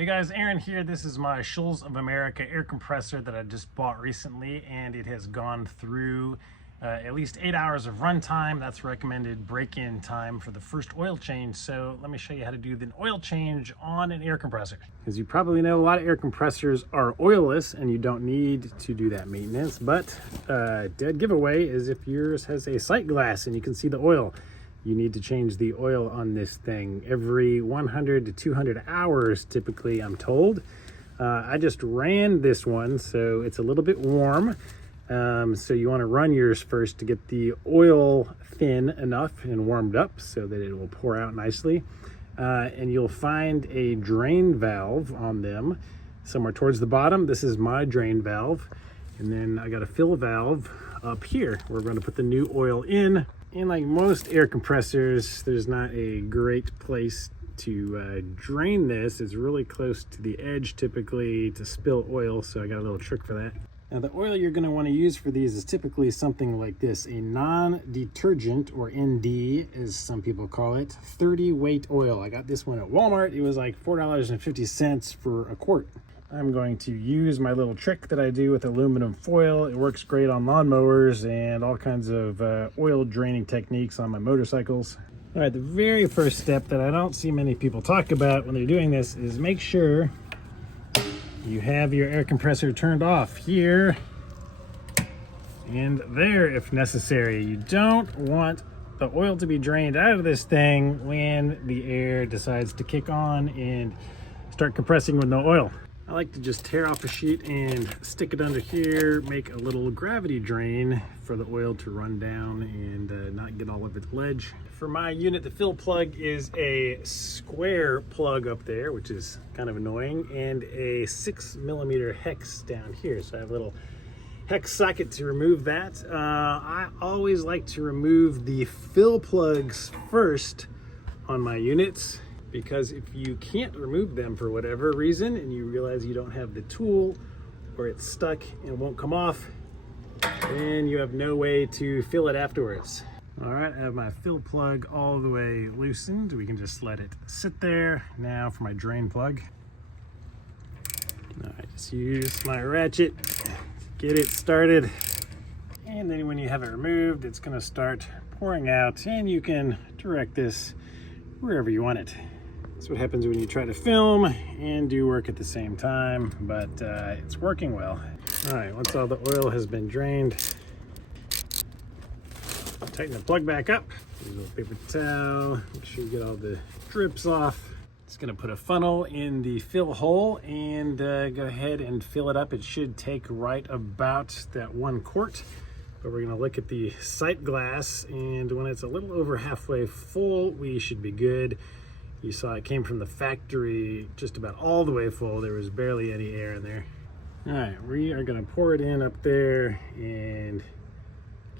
Hey guys, Aaron here. This is my Schulz of America air compressor that I just bought recently, and it has gone through at least 8 hours of runtime. That's recommended break-in time for the first oil change. So let me show you how to do the oil change on an air compressor. As you probably know, a lot of air compressors are oilless and you don't need to do that maintenance, but dead giveaway is if yours has a sight glass and you can see the oil. You need to change the oil on this thing every 100 to 200 hours, typically, I'm told. I just ran this one, so it's a little bit warm. So you want to run yours first to get the oil thin enough and warmed up so that it will pour out nicely. And you'll find a drain valve on them somewhere towards the bottom. This is my drain valve. And then I got a fill valve up here. We're going to put the new oil in. And like most air compressors, there's not a great place to drain this. It's really close to the edge typically to spill oil, so I got a little trick for that. Now the oil you're going to want to use for these is typically something like this, a non-detergent, or ND as some people call it, 30 weight oil. I got this one at Walmart. It was like $4.50 for a quart. I'm going to use my little trick that I do with aluminum foil. It works great on lawnmowers and all kinds of oil draining techniques on my motorcycles. All right, the very first step that I don't see many people talk about when they're doing this is make sure you have your air compressor turned off here and there if necessary. You don't want the oil to be drained out of this thing when the air decides to kick on and start compressing with no oil. I like to just tear off a sheet and stick it under here, make a little gravity drain for the oil to run down and not get all over the ledge. For my unit, the fill plug is a square plug up there, which is kind of annoying, and a 6mm hex down here. So I have a little hex socket to remove that. I always like to remove the fill plugs first on my units, because if you can't remove them for whatever reason and you realize you don't have the tool or it's stuck and won't come off, then you have no way to fill it afterwards. All right, I have my fill plug all the way loosened. We can just let it sit there. Now for my drain plug. I just use my ratchet, get it started. And then when you have it removed, it's gonna start pouring out and you can direct this wherever you want it. That's what happens when you try to film and do work at the same time, but it's working well. All right, once all the oil has been drained, tighten the plug back up. Use a little paper towel, make sure you get all the drips off. It's gonna put a funnel in the fill hole and go ahead and fill it up. It should take right about that 1 quart. But we're gonna look at the sight glass, and when it's a little over halfway full, we should be good. You saw it came from the factory just about all the way full. There was barely any air in there. All right, we are gonna pour it in up there and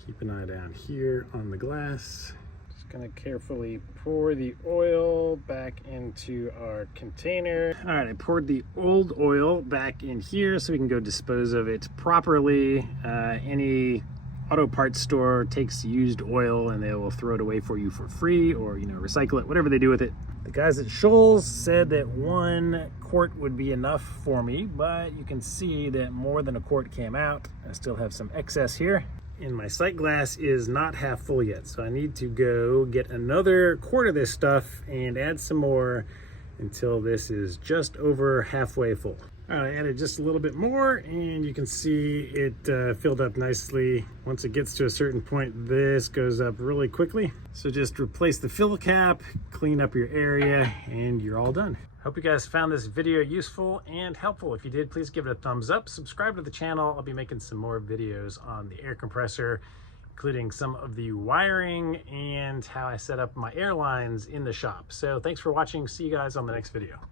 keep an eye down here on the glass. Just gonna carefully pour the oil back into our container. All right, I poured the old oil back in here so we can go dispose of it properly. Any auto parts store takes used oil and they will throw it away for you for free, or recycle it, whatever they do with it. The guys at Schulz said that 1 quart would be enough for me, but you can see that more than a quart came out. I still have some excess here, and my sight glass is not half full yet, so I need to go get another quart of this stuff and add some more until this is just over halfway full. All right, I added just a little bit more and you can see it filled up nicely. Once it gets to a certain point, this goes up really quickly. So just replace the fill cap, clean up your area, and you're all done. Hope you guys found this video useful and helpful. If you did, please give it a thumbs up. Subscribe to the channel. I'll be making some more videos on the air compressor, including some of the wiring and how I set up my air lines in the shop. So thanks for watching. See you guys on the next video.